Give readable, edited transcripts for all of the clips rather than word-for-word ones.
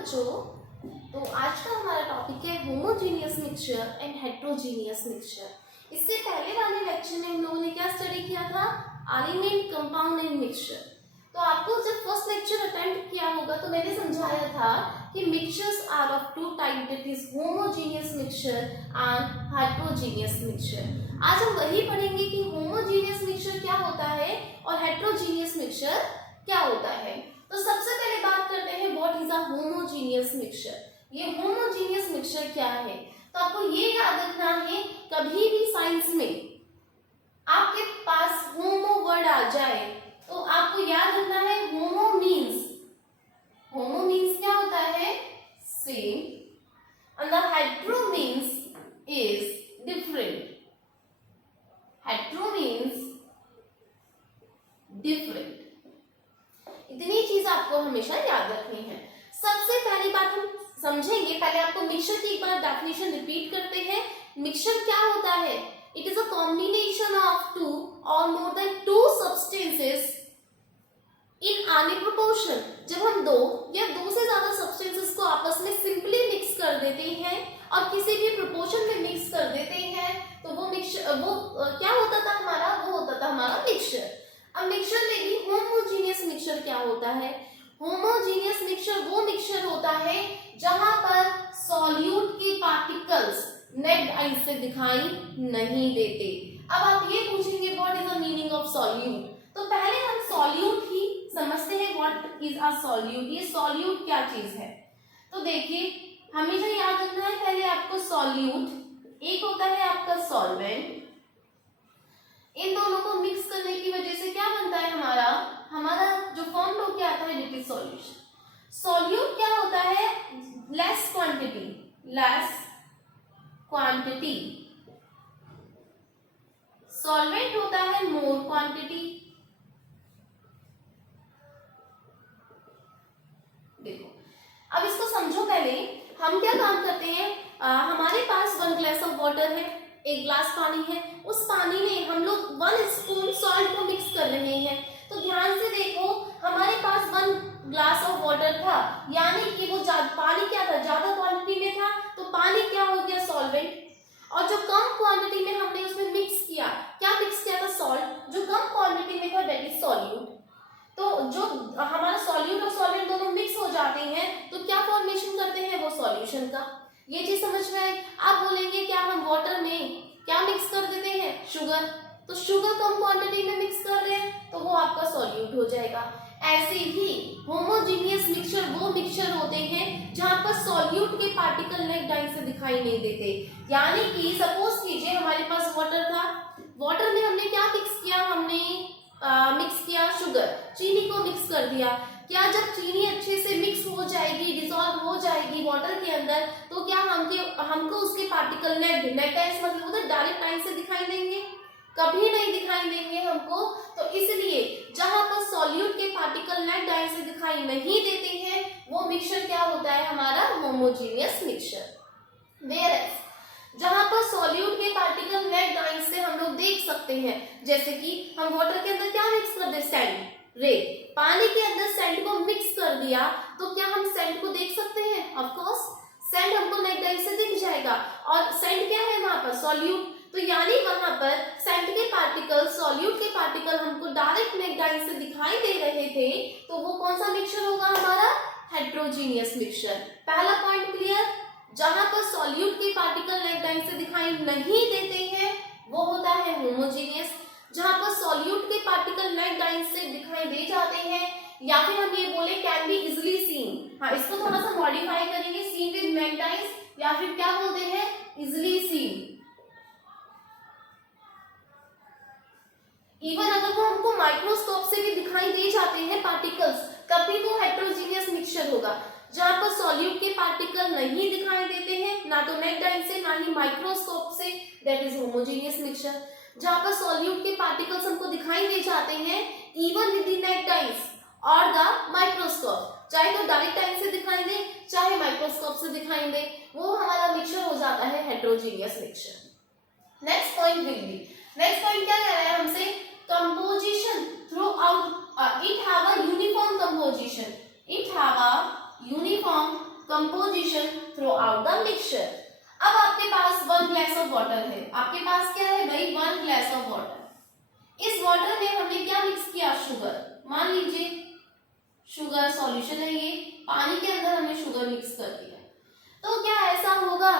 बच्चों, तो आज का हमारा टॉपिक है homogeneous mixture and heterogeneous mixture. इससे पहले वाले लेक्चर में हम लोगों ने क्या स्टडी किया था? Element, compound and mixture. तो आपको जब फर्स्ट लेक्चर अटेंड किया होगा तो मैंने समझाया था कि mixtures are of two type, that is homogeneous mixture and heterogeneous mixture. आज हम वही पढ़ेंगे कि होमोजीनियस मिक्सचर क्या होता है और हेट्रोजीनियस मिक्सचर क्या होता है। तो सबसे पहले बात करते हैं what is a homogeneous mixture. ये होमोजीनियस मिक्सचर क्या है? तो आपको ये याद रखना है, कभी भी साइंस में आपके पास होमो वर्ड आ जाए तो आपको याद रखना है होमो मीन्स क्या होता है? Same. And the hetero means is different. Hetero means different. इतनी चीज आपको हमेशा याद रखनी है। सबसे पहली बात हम समझेंगे, पहले आपको मिक्सचर की एक बार डेफिनेशन रिपीट करते हैं। मिक्सचर क्या होता है? It is a combination of two or more than two substances in any proportion. जब हम दो या दो से ज्यादा सब्सटेंसेस को आपस में सिंपली मिक्स कर देते हैं और किसी भी प्रोपोर्शन में मिक्स कर देते हैं तो वो मिक्सचर, क्या होता था हमारा? वो होता था हमारा मिक्सचर। अब मिक्सचर में भी होमोजीनियस मिक्सचर क्या होता है? होमोजीनियस मिक्सचर वो मिक्सचर होता है जहां पर सॉल्यूट के पार्टिकल्स नेक्ड आई से दिखाई नहीं देते। अब आप ये पूछेंगे what is the meaning of solute? तो पहले हम सॉल्यूट ही समझते हैं, व्हाट इज अ सॉल्यूट। ये सॉल्यूट क्या चीज है? तो देखिए, हमेशा याद रखना है पहले आपको सॉल्यूट, एक होता है आपका सॉल्वेंट। इन दोनों को मिक्स करने की वजह से क्या बनता है? हमारा जो फॉर्म होके आता है दैट इज सॉल्यूशन। सॉल्यूट क्या होता है? Less quantity. सॉल्वेंट होता है मोर क्वांटिटी। देखो, अब इसको समझो। पहले हम क्या काम करते हैं, हमारे पास 1 ग्लास ऑफ वाटर है, 1 ग्लास पानी है। उस पानी में हम लोग 1 स्पून सॉल्ट को मिक्स कर रहे हैं। तो ध्यान से देखो, हमारे पास 1 ग्लास ऑफ वाटर था, यानी कि वो पानी क्या था? ज्यादा क्वांटिटी में था, तो पानी क्या हो गया? सॉल्वेंट। और जो कम क्वांटिटी में हमने उसमें मिक्स किया, क्या मिक्स किया था? सॉल्ट। जो कम क्वांटिटी में था दैट इज सॉल्यूट। तो जो हमारा सॉल्यूट और सॉल्वेंट दोनों मिक्स हो जाते हैं तो क्या फॉर्मेशन करते हैं? वो सॉल्यूशन का। ये चीज समझ में आए? आप बोलेंगे क्या हम वाटर में क्या मिक्स कर देते हैं? शुगर। तो शुगर कम क्वांटिटी में मिक्स कर रहे हैं तो वो आपका सॉल्यूट हो जाएगा। ऐसे ही होमोजीनियस मिक्सचर वो मिक्सचर होते हैं जहां पर सॉल्यूट के पार्टिकल नेक्ड आई से दिखाई नहीं देते। यानी कि सपोज कीजिए हमारे पास वाटर था, वाटर में हमने क्या मिक्स किया? हमने मिक्स किया शुगर, चीनी को मिक्स कर दिया। क्या जब चीनी अच्छे से मिक्स हो जाएगी, डिसॉल्व हो जाएगी वाटर के अंदर, तो क्या हमको उसके पार्टिकल नेक्ड आई मतलब उधर डायरेक्ट आई से दिखाई देंगे? कभी नहीं दिखाई देंगे हमको। तो इसलिए जहां पर सॉल्यूट के पार्टिकल नेक्ड आई से दिखाई नहीं देते हैं वो मिक्सचर क्या होता है? हमारा होमोजीनियस मिक्सचर। वेयरएज जहां पर सॉल्यूट के पार्टिकल नेक्ड आई से हम लोग देख सकते हैं, जैसे कि हम वाटर के अंदर क्या मिक्स कर दे? सैंड, रेत। पानी के अंदर सैंड को मिक्स कर दिया तो क्या हम सैंड को देख सकते हैं? ऑफ कोर्स, सैंड हमको नेक्ड आई से दिख जाएगा। और सैंड क्या है वहां पर? सॉल्यूट। तो यानी वहां पर सैंड के पार्टिकल, सॉल्यूट के पार्टिकल हमको डायरेक्ट नेक्ड आई से दिखाई दे रहे थे, तो वो कौन सा मिक्सचर होगा? हमारा हेट्रोजीनियस मिक्सचर। पहला पॉइंट क्लियर? जहां पर सॉल्यूट के पार्टिकल नेक्ड आई से दिखाई नहीं देते हैं वो होता है होमोजीनियस। जहां पर सॉल्यूट के पार्टिकल नेक्ड आई से दिखाई दे जाते हैं, या फिर हम ये बोले कैन बी इजिली सीन। हाँ, इसको थोड़ा सा मॉडिफाई करेंगे, सीन विद नेक्ड आईज, या फिर क्या बोलते हैं? Easily scene. इवन अगर वो हमको माइक्रोस्कोप से भी दिखाई दे जाते हैं पार्टिकल्स, तभी वो हेट्रोजीनियस मिक्सचर होगा। जहां पर सॉल्यूट के पार्टिकल नहीं दिखाई देते हैं, ना तो नेक्ड आई से ना ही माइक्रोस्कोप से, दैट इज होमोजीनियस मिक्सचर। जहां पर सॉल्यूट के पार्टिकल्स हमको दिखाई दे जाते हैं even with the naked eyes और द माइक्रोस्कोप, चाहे तो डायरेक्ट आई से दिखाई दे चाहे माइक्रोस्कोप से दिखाई दे, वो हमारा मिक्सचर हो जाता है हेट्रोजीनियस मिक्सचर। नेक्स्ट पॉइंट क्या कह रहा है हमसे? Composition through out, it have a uniform composition. It have a uniform sugar solution है, ये पानी के अंदर हमने शुगर मिक्स कर दिया। तो क्या ऐसा होगा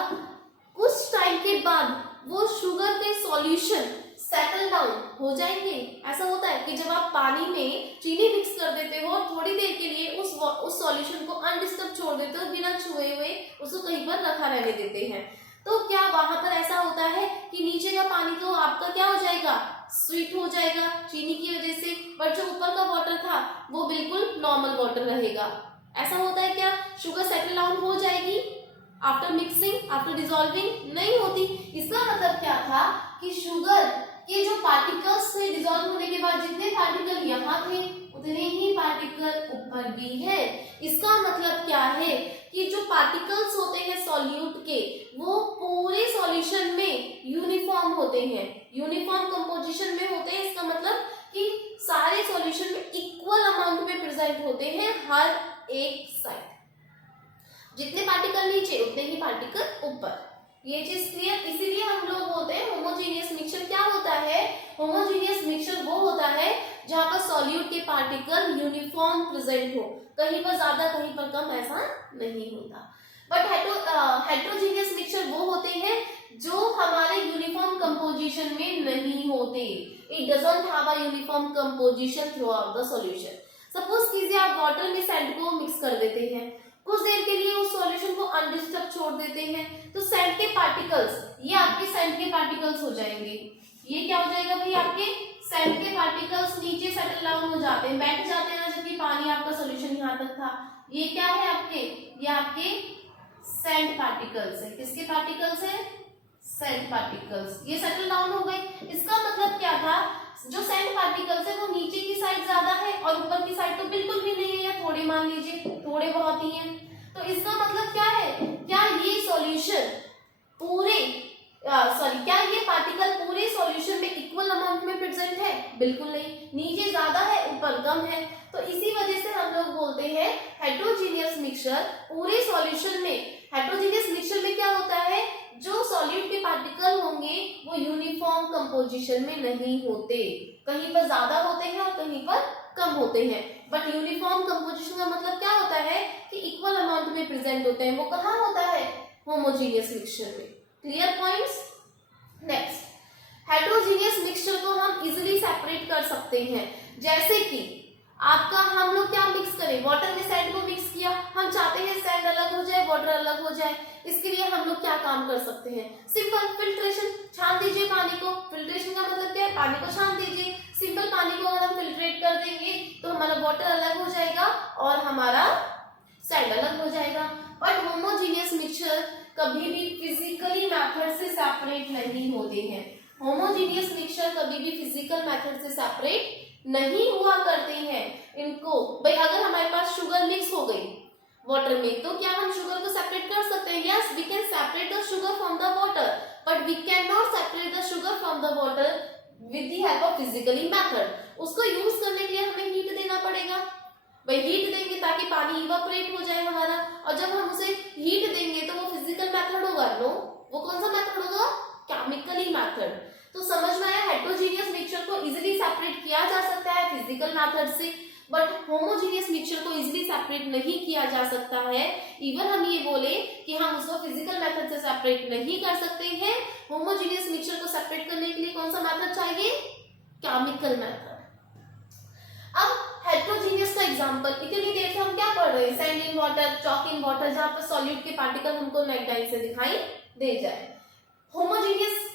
कुछ टाइम के बाद वो शुगर के सॉल्यूशन सेटल डाउन हो जाएंगे? ऐसा होता है कि जब आप पानी में चीनी मिक्स कर देते हो और थोड़ी देर के लिए उस सॉल्यूशन को अनडिस्टर्ब छोड़ देते हो, बिना छुए हुए उसको कहीं पर रखा रहने देते हैं, तो क्या वहां पर ऐसा होता है कि नीचे का पानी तो आपका क्या हो जाएगा, स्वीट हो जाएगा चीनी की वजह से, बट जो ऊपर का वाटर था वो बिल्कुल नॉर्मल वाटर रहेगा? ऐसा होता है क्या? शुगर सेटल डाउन हो जाएगी आफ्टर मिक्सिंग, आफ्टर डिसॉल्विंग? नहीं होती। इसका मतलब क्या था कि शुगर के जो पार्टिकल्स थे डिसॉल्व होने के बाद जितने पार्टिकल यहाँ थे उतने ही पार्टिकल ऊपर भी है। इसका मतलब क्या है कि जो पार्टिकल्स होते हैं सॉल्यूट के वो पूरे सॉल्यूशन में यूनिफॉर्म होते हैं, यूनिफॉर्म कंपोजिशन में होते हैं। इसका मतलब कि सारे सॉल्यूशन में इक्वल अमाउंट में प्रेजेंट होते हैं हर एक साइड, जितने पार्टिकल नीचे उतने ही पार्टिकल ऊपर। ये चीज क्लियर? इसीलिए हम लोग बोलते हैं होमोजीनियस मिक्सचर क्या होता है? होमोजीनियस मिक्सचर वो होता है जहां पर सॉल्यूट के पार्टिकल यूनिफॉर्म प्रेजेंट हो, कहीं पर ज्यादा कहीं पर कम ऐसा नहीं होता। बट हेट्रोजीनियस मिक्सचर वो होते हैं जो हमारे यूनिफॉर्म कंपोजिशन में नहीं होते। It doesn't have a uniform composition through out the solution. Suppose कीजिए आप वाटर में सैंड को मिक्स कर देते हैं, कुछ देर के लिए उस सॉल्यूशन को अनडिस्टर्ब छोड़ देते हैं, तो सैंड के पार्टिकल्स, ये आपके सैंड के पार्टिकल्स हो जाएंगे। ये क्या हो जाएगा भाई? आपके सैंड के पार्टिकल्स नीचे सेटल डाउन हो जाते हैं, बैठ जाते हैं ना, जबकि पानी आपका सॉल्यूशन यहाँ तक था। ये क्या है आपके? ये आपके सैंड पार्टिकल्स है। किसके पार्टिकल्स है? Sand particles. ये सेटल डाउन हो गए। इसका मतलब क्या था? जो सैंड पार्टिकल्स है वो नीचे की साइड ज्यादा है और ऊपर की साइड तो बिल्कुल भी नहीं है, या थोड़े मान लीजिए थोड़े बहुत ही हैं। तो इसका मतलब क्या है? क्या ये सॉल्यूशन पूरे क्या ये पार्टिकल पूरे सॉल्यूशन में इक्वल अमाउंट में प्रेजेंट है? बिल्कुल नहीं, नीचे ज्यादा है ऊपर कम है। तो इसी वजह से हम लोग बोलते हैं हेट्रोजीनियस मिक्सचर। पूरे सॉल्यूशन में हेट्रोजीनियस मिक्सचर में क्या होता है? जो सॉल्यूट के पार्टिकल होंगे वो यूनिफॉर्म कंपोजिशन में नहीं होते, कहीं पर ज्यादा होते हैं और कहीं पर कम होते हैं। बट यूनिफॉर्म कंपोजिशन का मतलब क्या होता है कि इक्वल अमाउंट में प्रेजेंट होते हैं। वो कहाँ होता है? होमोजीनियस मिक्सचर में। Clear points? Next, heterogeneous mixture को हम इजीली सेपरेट कर सकते हैं। जैसे कि आपका हम लोग क्या मिक्स करें? वाटर में सैंड को मिक्स किया, हम चाहते हैं सैंड अलग हो जाए वाटर अलग हो जाए, इसके लिए हम लोग क्या काम कर सकते हैं? सिंपल फिल्ट्रेशन, छान दीजिए पानी को। फिल्ट्रेशन का मतलब क्या है? पानी को छान दीजिए। सिंपल पानी को अगर हम फिल्ट्रेट कर देंगे तो हमारा वाटर अलग हो जाएगा और हमारा सैंड अलग हो जाएगा। बट होमोजीनियस मिक्सचर कभी भी फिजिकली मेथड से सेपरेट नहीं होते हैं। होमोजीनियस मिक्सचर कभी भी फिजिकल मेथड से सेपरेट नहीं हुआ करते हैं। इनको भाई अगर हमारे पास शुगर मिक्स हो गई वाटर में, तो क्या हम शुगर को सेपरेट कर सकते हैं? Yes, we can separate the sugar from the water, but we can not separate the sugar from the water with the help of physically method. उसको यूज करने के लिए हमें हीट देना पड़ेगा। भाई हीट देंगे ताकि पानी इवापोरेट हो जाए हमारा, और जब हम उसे हीट देंगे तो वो फिजिकल मेथड होगा? नो, वो कौन सा मेथड होगा? Chemically method. तो समझ में आया? हेट्रोजीनियस मिक्सचर को इजीली सेपरेट किया जा सकता है फिजिकल मेथड से, बट होमोजीनियस मिक्सचर को इजीली सेपरेट नहीं किया जा सकता है। इवन हम ये बोले कि हम उसको फिजिकल मेथड से सेपरेट नहीं कर सकते हैं, होमोजीनियस मिक्सचर को सेपरेट करने के लिए कौन सा मेथड चाहिए? Chemical method. अब हेट्रोजीनियस का एग्जांपल, इतनी देर से हम क्या पढ़ रहे हैं? Sand in water, chalk in water, जहां पर सॉल्यूट के पार्टिकल हमको नेट डाइन से दिखाई दे जाए। होमोजीनियस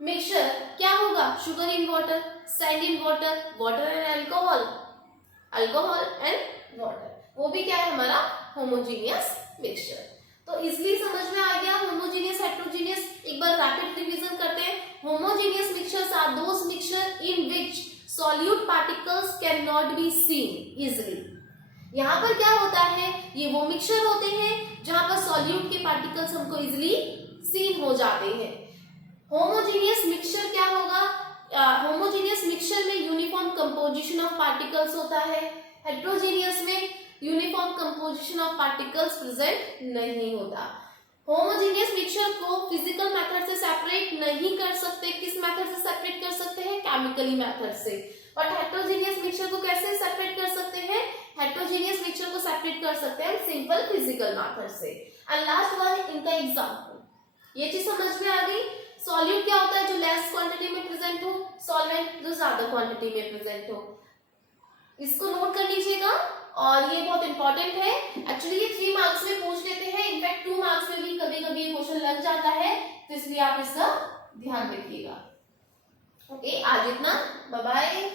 मिक्सचर क्या होगा? Sugar in water, sand in water, water and alcohol, alcohol and water, वो भी क्या है हमारा? Homogeneous mixture. तो इसलिए समझ में आ गया होमोजीनियस हेट्रोजीनियस। एक बार रैपिड रिवीजन करते हैं। Homogeneous mixtures are those mixture in which solute particles cannot be seen easily। यहाँ पर क्या होता है? ये वो मिक्सचर होते हैं जहां पर सॉल्यूट के पार्टिकल्स हमको इजिली सीन हो जाते हैं। होमोजीनियस मिक्सचर क्या होगा? होमोजीनियस मिक्सचर में यूनिफॉर्म कंपोजिशन ऑफ पार्टिकल्स होता है। हेट्रोजीनियस में uniform composition of particles present नहीं होता। होमोजेनियस मिक्सचर को फिजिकल मेथड से सेपरेट नहीं कर सकते। किस मेथड से सेपरेट कर सकते हैं? केमिकली मेथड से। बट हेट्रोजीनियस मिक्सचर को कैसे सेपरेट कर सकते हैं? हेट्रोजीनियस मिक्सचर को सेपरेट कर सकते हैं सिंपल फिजिकल मेथड से। एंड लास्ट वन, इनका एग्जांपल। ये चीज समझ में आ गई? सॉल्यूट क्या होता है? जो लेस क्वांटिटी में प्रेजेंट हो। सॉल्वेंट जो ज्यादा क्वांटिटी में प्रेजेंट हो। इसको नोट कर लीजिएगा और ये बहुत इंपॉर्टेंट है। एक्चुअली ये 3 मार्क्स में पूछ लेते हैं, इनफैक्ट 2 मार्क्स में भी कभी कभी ये क्वेश्चन लग जाता है, तो इसलिए आप इसका ध्यान रखिएगा। ओके, आज इतना, बाय बाय।